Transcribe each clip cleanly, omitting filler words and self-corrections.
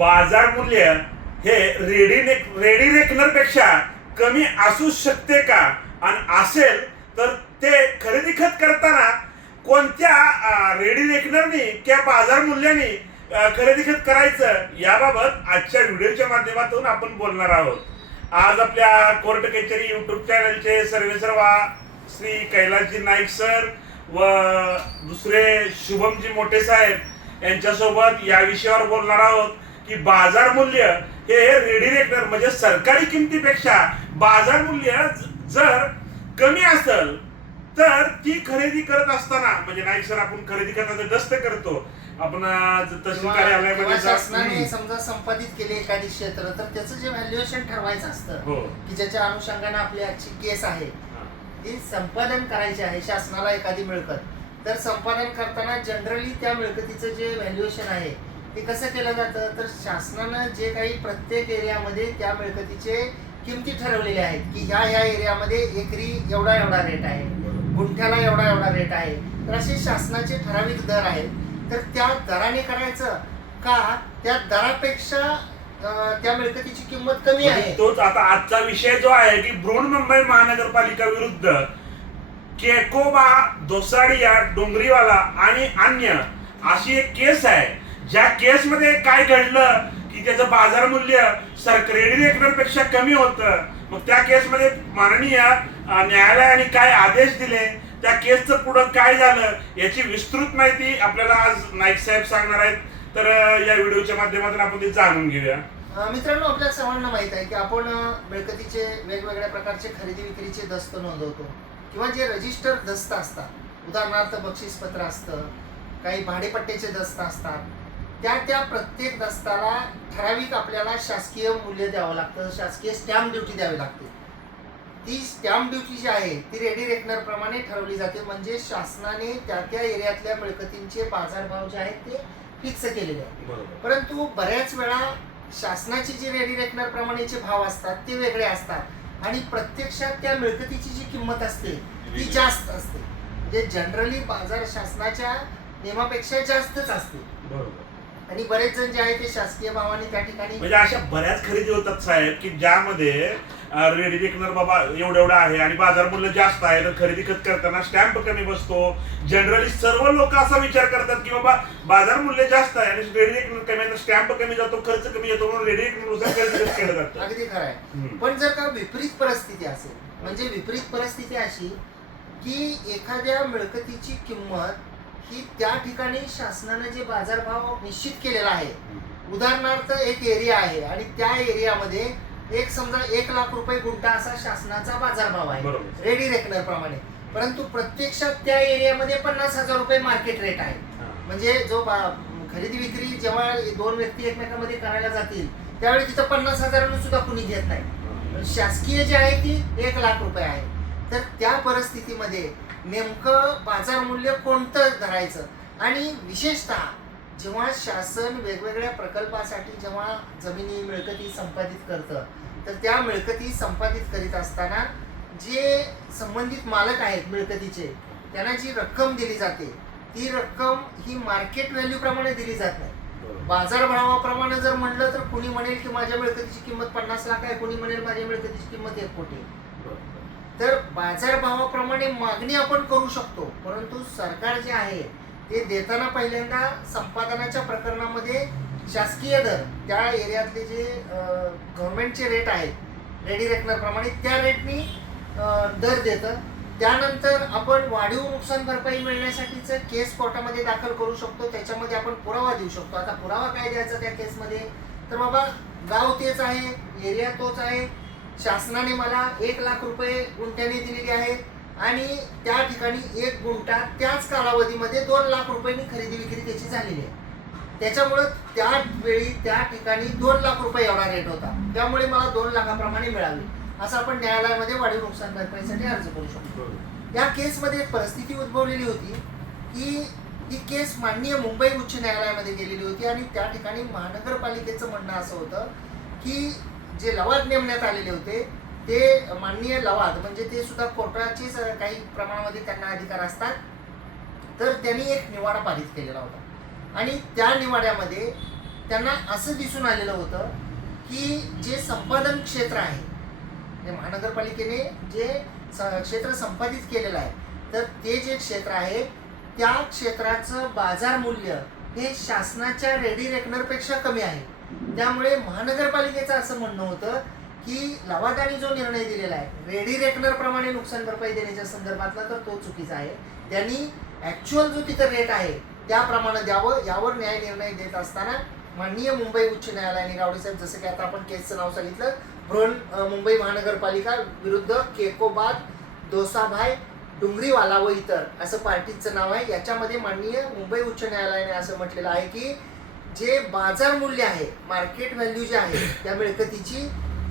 बाजार मूल्य हे रेडी रेकनर पेक्षा कमी असू शकते का, आणि असेल तर ते खरेदी खत करताना कोणत्या रेडी रेकनरनी किंवा बाजार मूल्याने खरेदी खत करायचं याबाबत आजच्या व्हिडिओच्या माध्यमातून आपण बोलणार आहोत. आज आपल्या कोर्ट कचेरी युट्यूब चॅनलचे सर्वेसर्वा श्री कैलासजी नाईक सर व दुसरे शुभमजी मोठे साहेब यांच्यासोबत या विषयावर बोलणार आहोत की बाजार मूल्य हे रेडी रेकनर म्हणजे सरकारी किमतीपेक्षा बाजार मूल्य जर कमी असेल तर ती खरेदी करत असताना, म्हणजे नाईक सर आपण खरेदी करताना दस्त करतो आपण तहसील कार्यालयामध्ये शासनाने समजा संपादित केले एखादी क्षेत्र, तर त्याचं जे व्हॅल्युएशन ठरवायचं असतं की ज्याच्या अनुषंगाने आपली आजची केस आहे ती संपादन करायची आहे शासनाला एखादी मिळकत, तर संपादन करताना जनरली त्या मिळकतीचं जे व्हॅल्युएशन आहे ते कसं केलं जातं, तर शासनानं जे काही प्रत्येक एरियामध्ये त्या मिळकतीचे किमती ठरवलेल्या आहेत की ह्या एरियामध्ये एकरी एवढा एवढा रेट आहे, गुंठ्याला एवढा एवढा रेट आहे, तर असे शासनाचे ठराविक दर आहेत. तर त्या दराने करायचं का त्या दरापेक्षा त्या मिळकतीची किंमत कमी आहे. तोच आता आजचा विषय जो आहे की बृहन्मुंबई महानगरपालिका विरुद्ध केकोबा, दोसाडिया, डोंगरीवाला आणि अन्य अशी एक केस आहे. ज्या केसमध्ये काय घडलं की त्याचं बाजार मूल्य रेडी रेकनरपेक्षा कमी होतं. मग त्या केसमध्ये माननीय न्यायालयाने काय आदेश दिले, त्या केसचं पुढं काय झालं याची विस्तृत माहिती आपल्याला आज नाईक साहेब सांगणार आहेत. तर या व्हिडिओच्या माध्यमातून आपण ते जाणून घेऊया. मित्रांनो, आपल्या सर्वांना माहित आहे की आपण मिळकतीचे वेगवेगळ्या प्रकारचे खरेदी विक्रीचे दस्त नोंदवतो किंवा जे रजिस्टर दस्त असतात, उदाहरणार्थ बक्षीसपत्र असतं, काही भाडेपट्ट्याचे दस्त असतात, त्या प्रत्येक दस्ताला ठराविक आपल्याला शासकीय मूल्य द्यावं लागतं, शासकीय स्टॅम्प ड्युटी द्यावी लागते. ती स्टॅम्प ड्युटी जी आहे ती रेडी रेकनर प्रमाणे ठरवली जाते, म्हणजे शासनाने त्या एरियातल्या मिळकतींचे बाजारभाव जे आहेत ते फिक्स केलेले आहेत. परंतु बऱ्याच वेळा शासनाचे जे रेडी रेकनर प्रमाणेचे भाव असतात ते वेगळे असतात आणि प्रत्यक्षात त्या मिळकतीची जी किंमत असते ती जास्त असते. म्हणजे जनरली बाजार शासनाच्या नियमापेक्षा जास्तच असते. आणि बरेच जण जे आहे ते शासकीय भावाने त्या ठिकाणी, म्हणजे अशा बऱ्याच खरेदी होतात साहेब की ज्यामध्ये रेडी रेकनर बाबा एवढं आहे आणि बाजार मूल्य जास्त आहे, तर खरेदी खत करताना स्टॅम्प कमी बसतो. जनरली सर्व लोक असा विचार करतात की बाबा बाजार मूल्य जास्त आहे आणि रेडी रेकनर कमी आहे तर स्टॅम्प कमी जातो, खर्च कमी येतो, म्हणून रेडी रेकनर खरेदी खत केलं जातं. अगदी खरं आहे. पण जर का विपरीत परिस्थिती असेल, म्हणजे विपरीत परिस्थिती अशी की एखाद्या मिळकतीची किंमत ही त्या ठिकाणी शासनाने जे बाजारभाव निश्चित केलेला आहे, उदाहरणार्थ एक एरिया आहे आणि त्या एरियामध्ये एक समजा 1 लाख रुपये गुंठा असा शासनाचा बाजारभाव आहे रेडी रेकनर प्रमाणे, परंतु प्रत्यक्षात त्या एरियामध्ये 50,000 रुपये मार्केट रेट आहे. म्हणजे जो खरेदी विक्री जेव्हा दोन व्यक्ती एकमेकांमध्ये करायला जातील त्यावेळी तिथं 50,000 सुद्धा कुणी घेत नाही. शासकीय जे आहे ती 1 लाख रुपये आहे. तर त्या परिस्थितीमध्ये नेमकं बाजार मूल्य कोणतं धरायचं, आणि विशेषतः जेव्हा शासन वेगवेगळ्या प्रकल्पासाठी जेव्हा जमिनी मिळकती संपादित करतं, तर त्या मिळकती संपादित करीत असताना जे संबंधित मालक आहेत मिळकतीचे त्यांना जी रक्कम दिली जाते ती रक्कम ही मार्केट व्हॅल्यू प्रमाणे दिली जात नाही. बाजारभावाप्रमाणे जर म्हणलं तर कुणी म्हणेल की माझ्या मिळकतीची किंमत 50 लाख आहे, कुणी म्हणेल माझ्या मिळकतीची किंमत 1 कोटी. तर बाजारभावाप्रमाणे मागणी आपण करू शकतो, परंतु सरकार जे आहे ते देताना पहिल्यांदा संपादनाच्या प्रकरणामध्ये शासकीय दर त्या एरियातले जे गव्हर्नमेंटचे रेट आहेत रेडी रेकनर प्रमाणे त्या रेटनी दर देतं. त्यानंतर आपण वाढीव नुकसान भरपाई मिळण्यासाठीचं केस कोर्टामध्ये दाखल करू शकतो, त्याच्यामध्ये आपण पुरावा देऊ शकतो. आता पुरावा काय द्यायचा त्या केसमध्ये, तर बाबा गाव तेच आहे, एरिया तोच आहे, शासनाने मला 1 लाख रुपये गुंठ्याने दिलेली आहे आणि त्या ठिकाणी 1 गुंठा त्याच कालावधीमध्ये 2 लाख रुपयांनी खरेदी विक्री त्याची झालेली आहे. त्याच्यामुळं त्यावेळी त्या ठिकाणी 2 लाख रुपये एवढा रेट होता, त्यामुळे मला 2 लाखाप्रमाणे मिळावी, असं आपण न्यायालयामध्ये वाढीव नुकसान भरपाईसाठी अर्ज करू शकतो. या केसमध्ये एक परिस्थिती उद्भवलेली होती की ही केस माननीय मुंबई उच्च न्यायालयामध्ये गेलेली होती आणि त्या ठिकाणी महानगरपालिकेचं म्हणणं असं होतं की जे लवाद नेमण्यात आलेले होते ते माननीय लवाद, म्हणजे ते सुद्धा कोर्टाचेच काही प्रमाणामध्ये त्यांना अधिकार असतात, तर त्यांनी एक निवाडा पारित केलेला होता आणि त्या निवाड्यामध्ये त्यांना असं दिसून आलेलं होतं की जे संपादन क्षेत्र आहे, म्हणजे महानगरपालिकेने जे क्षेत्र संपादित केलेलं आहे, तर ते जे क्षेत्र आहे त्या क्षेत्राचं बाजार मूल्य हे शासनाच्या रेडी रेकनरपेक्षा कमी आहे. त्यामुळे महानगरपालिकेचं असं म्हणणं होतं की लवादाने जो निर्णय दिलेला आहे रेडी रेकनर प्रमाणे नुकसान भरपाई देण्याच्या संदर्भातला, तर तो चुकीचा आहे. त्यांनी ऍक्च्युअल जो तिथं रेट आहे त्याप्रमाणे द्यावं. यावर न्याय निर्णय देत असताना माननीय मुंबई उच्च न्यायालयाने गावडे साहेब, जसं की आता आपण केसचं नाव सांगितलं, मुंबई महानगरपालिका विरुद्ध केकोबाद, दोसाभाई, डुंगरीवाला व इतर असं पार्टीचं नाव आहे. याच्यामध्ये माननीय मुंबई उच्च न्यायालयाने असं म्हटलेलं आहे की जे बाजार मूल्य आहे, मार्केट व्हॅल्यू जे आहे त्या मिळकतीची,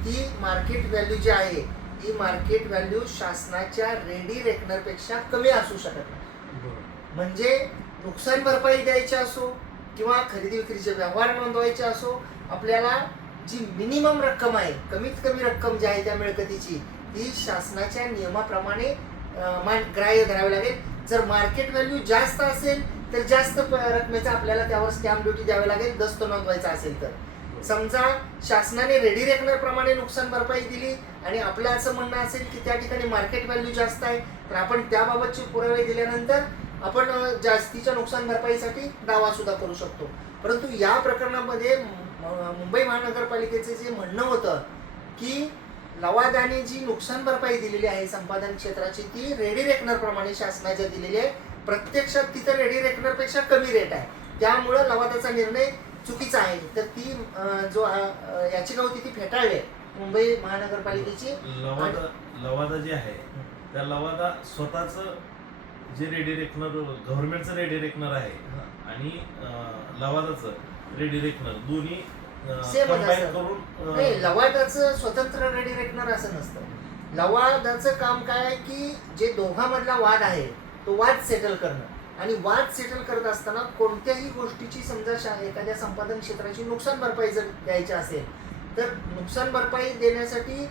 ती मार्केट व्हॅल्यू जी आहे ही मार्केट व्हॅल्यू शासनाच्या रेडी रेकनरपेक्षा कमी असू शकत नाही. म्हणजे नुकसान भरपाई द्यायची असो किंवा खरेदी विक्रीचे व्यवहार नोंदवायचे असो, आपल्याला जी मिनिमम रक्कम आहे, कमीत कमी रक्कम जी आहे त्या मिळकतीची, ती शासनाच्या नियमाप्रमाणे ग्राह्य धरावी लागेल. जर मार्केट व्हॅल्यू जास्त असेल तर जास्त रकमेचा आपल्याला त्यावर स्टॅम्प ड्युटी द्यावी लागेल, दस्त नोंदवायचा असेल तर. समजा शासनाने रेडी रेकनर प्रमाणे नुकसान भरपाई दिली आणि आपलं असं म्हणणं असेल की त्या ठिकाणी मार्केट व्हॅल्यू जास्त आहे, तर आपण त्याबाबतचे पुरावे दिल्यानंतर आपण जास्तीच्या नुकसान भरपाईसाठी दावा सुद्धा करू शकतो. परंतु या प्रकरणामध्ये मुंबई महानगरपालिकेचे जे म्हणणं होतं की लवादाने जी नुकसान भरपाई दिलेली आहे संपादन क्षेत्राची, ती रेडी रेकनर प्रमाणे शासनाच्या दिलेली आहे, प्रत्यक्षात तिथं रेडी रेकनरपेक्षा कमी रेट आहे, त्यामुळं लवादाचा निर्णय चुकीचा आहे. तर ती जो याचिका होती ती फेटाळली आहे मुंबई महानगरपालिकेची. लवादा जे आहे त्या लवादा स्वतःच जे रेडी रेकनर, गव्हर्नमेंटचं रेडी रेकनर आहे आणि लवादाचं रेडी रेकनर दोन्ही कंबाईन करून नाही, लवादाचं स्वतंत्र रेडी रेकनर असं नसतं. लवादाचं काम काय आहे की जे दोघांमधला वाद आहे तो वाद सेटल करणं, आणि वाद सेटल करत असताना कोणत्याही गोष्टीची समजा एखाद्या संपादन क्षेत्राची नुकसान भरपाई जर द्यायची असेल तर नुकसान भरपाई देण्यासाठी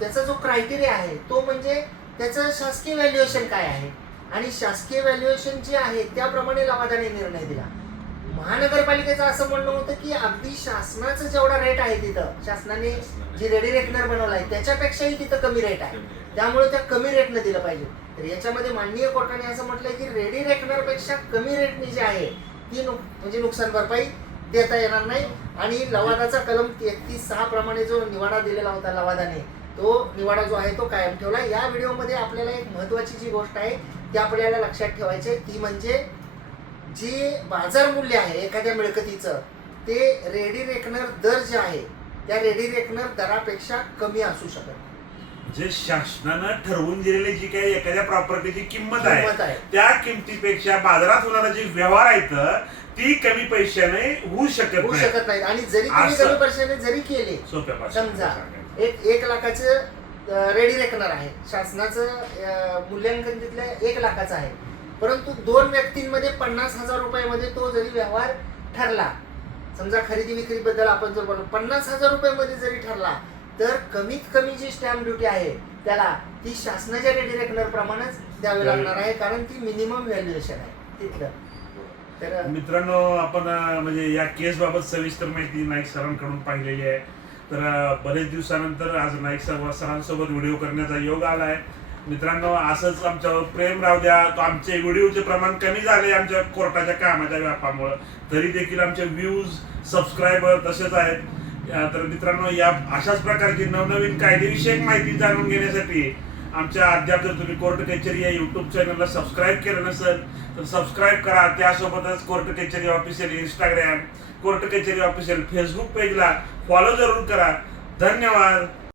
त्याचा जो क्रायटेरिया आहे तो म्हणजे त्याचं शासकीय व्हॅल्युएशन काय आहे, आणि शासकीय व्हॅल्युएशन जे आहे त्याप्रमाणे लवादाने निर्णय दिला. महानगरपालिकेचं असं म्हणणं होतं की अगदी शासनाचं जेवढा रेट आहे तिथं, शासनाने जी रेडी रेकनर बनवला आहे त्याच्यापेक्षाही तिथं कमी रेट आहे, त्यामुळे त्या कमी रेटनं दिलं पाहिजे. तर याच्यामध्ये माननीय कोर्टाने असं म्हटलंय की रेडी रेकनरपेक्षा कमी रेटनी जी आहे ती म्हणजे नुकसान भरपाई देता येणार नाही. आणि लवादाचा कलम 33(6) प्रमाणे जो निवाडा दिलेला होता लवादाने, तो निवाडा जो आहे तो कायम ठेवला. या व्हिडिओमध्ये आपल्याला एक महत्वाची जी गोष्ट आहे ती आपल्याला लक्षात ठेवायची आहे, ती म्हणजे जे बाजार मूल्य आहे एखाद्या मिळकतीचं ते रेडी रेकनर दर जे आहे त्या रेडी रेकनर दरापेक्षा कमी असू शकत नाही. जे शासनानं ठरवून दिलेली जी काही एखाद्या प्रॉपर्टीची किंमत आहे त्या किमतीपेक्षा बाजारात होणारा जे व्यवहार आहेत ती कमी पैशाने होऊ शकत नाही. आणि जरी तुम्ही कमी पैशाने जरी केले, समजा 1 लाखाचं रेडी रेकनर आहे, शासनाचं मूल्यांकन तिथलं 1 लाखाचं आहे, परंतु 2 व्यक्तींमध्ये 50,000 रुपयामध्ये तो जरी व्यवहार ठरला, समजा खरेदी विक्री बद्दल आपण जर बोललो 50,000 रुपयामध्ये जरी ठरला, तर कमीत कमी जी स्टॅम्प ड्युटी आहे त्याला ती शासनाच्या रेडी रेकनर प्रमाणेच द्यावी लागणार आहे, कारण ती मिनिमम व्हॅल्युएशन आहे तिथलं. तर मित्रांनो, आपण म्हणजे या केस बाबत सविस्तर माहिती नाईक सरांकडून पाहिलेली आहे. तर बरेच दिवसानंतर आज नाईक सरांसोबत व्हिडिओ करण्याचा योग आला आहे. मित्रांनो, असंच आमच्यावर प्रेम राहू द्या. तो आमचे व्हिडिओचे प्रमाण कमी झाले आमच्या कोर्टाच्या कामाच्या व्यापामुळे, तरी देखील आमचे व्ह्यूज, सबस्क्रायबर तसेच आहेत. तर मित्रांनो, या अशाच प्रकारची नवनवीन कायदेविषयक माहिती जाणून घेण्यासाठी आमच्या अद्याप जर तुम्ही कोर्ट कचेरी या युट्यूब चॅनलला सबस्क्राईब केलं नसेल तर सबस्क्राईब करा. त्यासोबतच court Kacheri official Instagram, court Kacheri official Facebook पेजला फॉलो जरूर करा. धन्यवाद.